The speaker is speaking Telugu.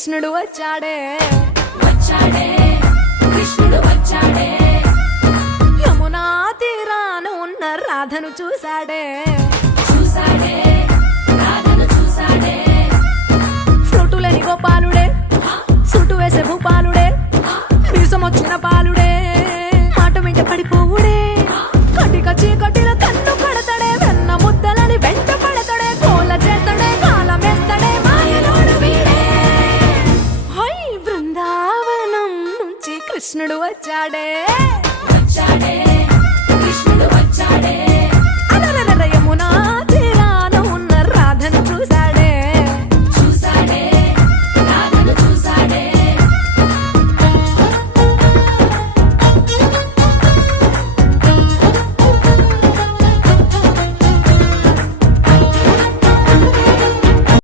కృష్ణుడు వచ్చాడే వచ్చాడే కృష్ణుడు వచ్చాడే యమునా తీరాన ఉన్న రాధను చూశాడే చూసాడే రాధను చూసాడే ఫ్రూటులేని గోపాలుడే సుటు వేసే భూపాలుడే మీసమొచ్చిన పాలుడే మాట వెంట పడిపోవుడే కటిక చీకటిలో కన్ను కడతాడే వెన్న ముద్దలని వెంట పడతాడే కోల చేస్తాడే కాలమేస్తాడే మాయలోడు వీడే హై బృందావనం నుంచి కృష్ణుడు వచ్చాడే